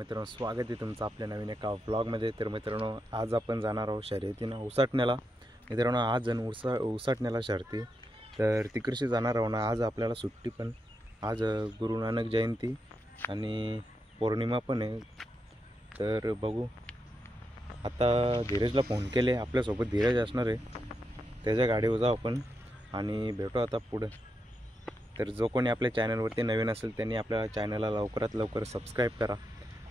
मित्रांनो, स्वागत आहे तुमचं आपल्या नवीन एका व्लॉगमध्ये। तर मित्रांनो, आज आपण जाणार आहोत शर्यतीनं उसाटण्याला। मित्रांनो, आज जण उसाटण्याला शर्ती, तर तिकडची जाणार आहोत ना। आज आपल्याला सुट्टी पण, आज गुरु नानक जयंती आणि पौर्णिमा पण आहे। तर बघू, आता धीरजला फोन केले, आपल्यासोबत धीरज असणार आहे, त्याच्या गाडीवर जाऊ आपण आणि भेटू आता पुढे। तर जो कोणी आपल्या चॅनलवरती नवीन असेल त्यांनी आपल्या चॅनलला लवकरात लवकर सबस्क्राईब करा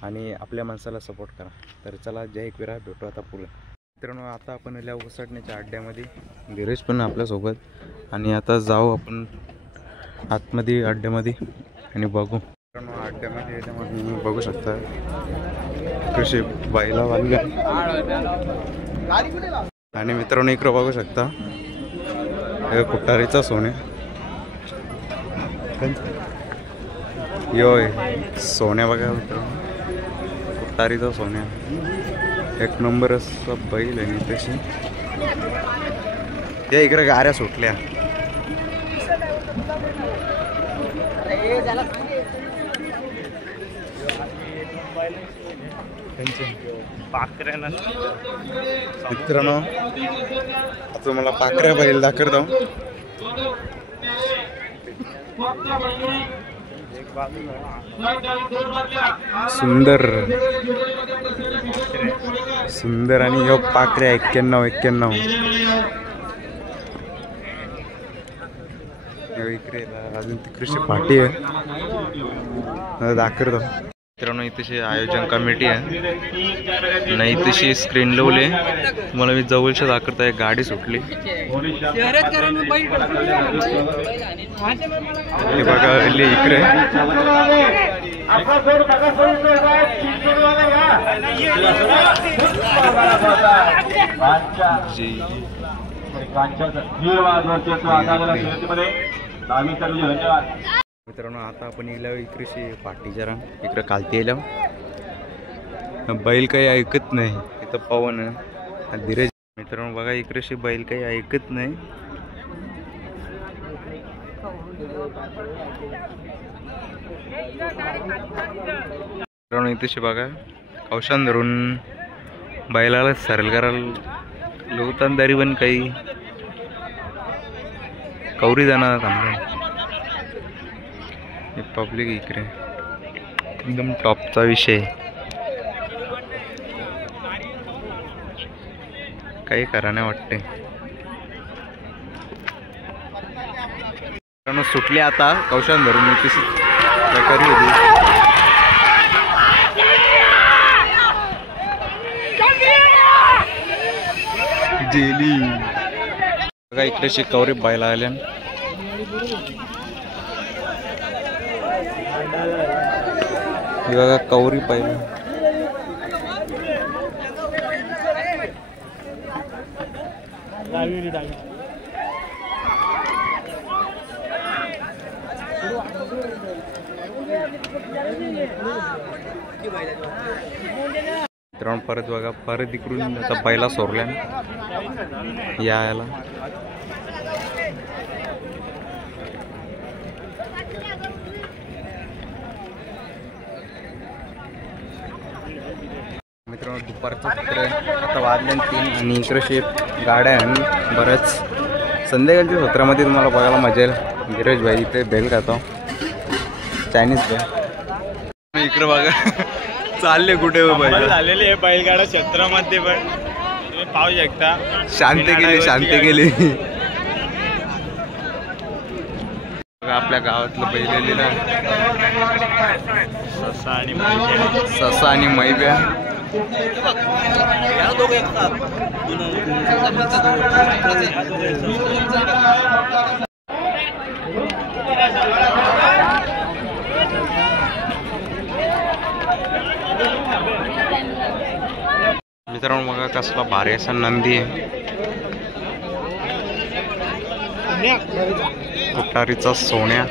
आणि आपल्या माणसाला सपोर्ट करा। तर चला, जय एकविरा, भेटू आता पुढे। मित्रांनो, आता आपण आल्या उसाटण्याच्या अड्ड्यामध्ये, धीरज पण आपल्यासोबत, आणि आता जाऊ आपण आतमध्ये अड्ड्यामध्ये आणि बघू। मित्रांनो, अड्ड्यामध्ये याच्यामध्ये बघू शकता कशी बाईला वाली, आणि मित्रांनो इकडं बघू शकता कुटारीचा सोने, योय सोन्या बघा मित्रांनो, कुटारीचा सोन्या, एक नंबर असं बैल आहे। तशी या इकडे गाऱ्या सुटल्या, मित्रांनो आता मला पाकऱ्या बैल दाखवतो। सुंदर सुंदर आणि योग पाकऱ्या 91 इकडे अजून तिकडची पाठी आहे, दाखवतो। मित्रांनो, इथेशी आयोजन कमिटी आहे ना, इथेशी स्क्रीन लावली, तुम्हाला मी जवळच्या दाखवतो। एक गाडी सुटली, हे बघा इकडे मित्रांनो, आता आपण इला इकडे पाठीच्या रंग इकडे खालती येलो, बैल काही ऐकत नाही, इथं पवन धीरज। मित्रांनो बघा, इकडे बैल काही ऐकत नाही, मित्रांनो इथे बघा कौशान धरून बैलाला सरळ करायला लोतांदारी, पण काही कौरी जाणार थांबले। पब्लिक इकडे एकदम टॉपचा विषय, काही करा नाही वाटते। मित्रांनो सुटली आता कौशान धरून, कशी प्रकारे होती जेली बघा, इकडे कौरी बायला आल्या, बघा कौरी पाहिलं, मित्रांनो परत बघा, परत इकडून आता बैला सोडल्या यायला। मित्रांनो दुपारचं चित्र आता वाजले 3 आणि इकडे गाड्या आणि बरंच संध्याकाळच्या सत्रामध्ये तुम्हाला बघायला मजा येईल। धीरज भाई इथे बेल खातो, चायनीज बेल। इकडे बघा चालले कुठे झालेले हे बैलगाडा क्षेत्रामध्ये, पण तुम्ही पाहू शकता शांती गेली आपल्या गावातलं बैलेला ससा आणि मैब्या। मित्रांनो बघा कसला भारी असा नंदी आहे, कुटारीचा सोन्या,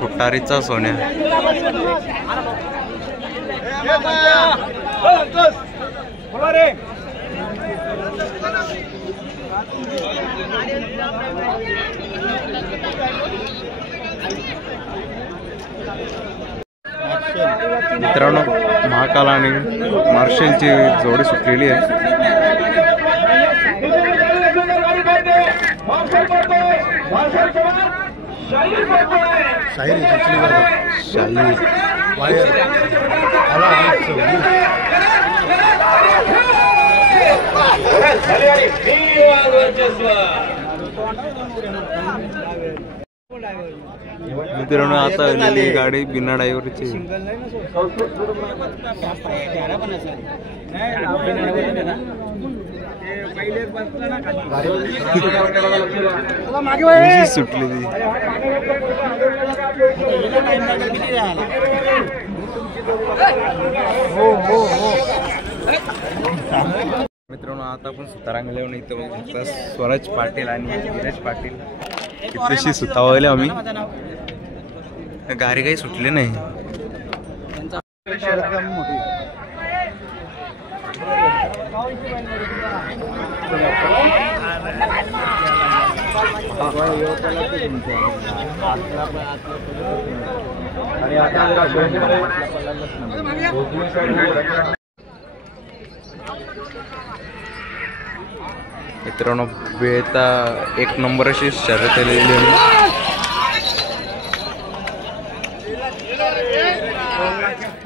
कुटारीचा सोन्या। मित्रांनो महाकाल आणि मार्शलची जोडी सुटलेली आहे. मित्रांनो आता आलेली गाडी बिना ड्रायव्हरची. सुटली ती. मित्रांनो आता आपण सुतारांगले येऊन इथं बघू स्वराज पाटील आणि धीरज पाटील इथेशी सुतावले आम्ही. गाडी काही सुटली नाही. मित्रांनो बेता एक नंबर अशी शर्यत आलेली आहे.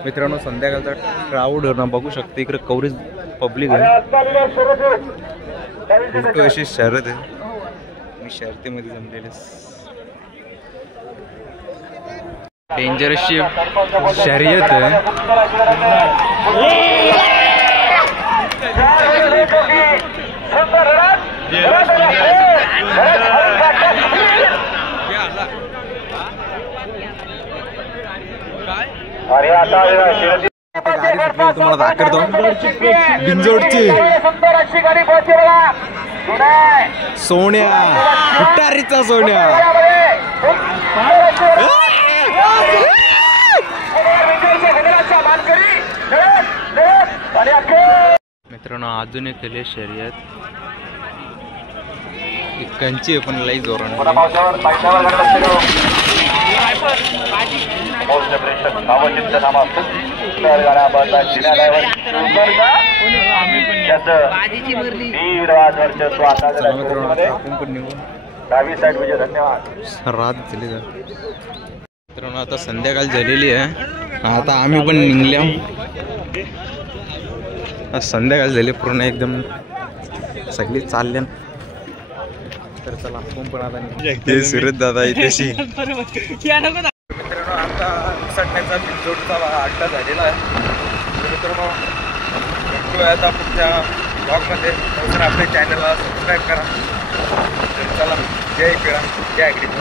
मित्रांनो संध्याकाळचा क्राऊड बघू शकते. इकडे कवरेज पब्लिक आहे. फोटो अशी शर्यत आहे. मी शर्यतीमध्ये जमलेले डेंजर अशी शर्यत आहे. तुम्हाला दाखवतो बिंजोडची सोन्या उटारीचा सोन्या. मित्रांनो अजून एक केली शर्यत इतकांची आहे पण लई जोराने. मित्रांनो आता संध्याकाळ झालेली आहे. आता आम्ही पण निघल्या. संध्याकाळ झाली पूर्ण एकदम सगळी चालल्या. तर चला आपण पण आता सुरत दादा इथेशी. मित्रांनो आता उसटण्याचा बिंजोडचा अड्डा झालेला आहे. मित्रांनो भेटूया आता पुढच्या ब्लॉगमध्ये. तर आपल्या चॅनलला सबस्क्राईब करा. तर चला जय क्रीडा जय क्रीडा.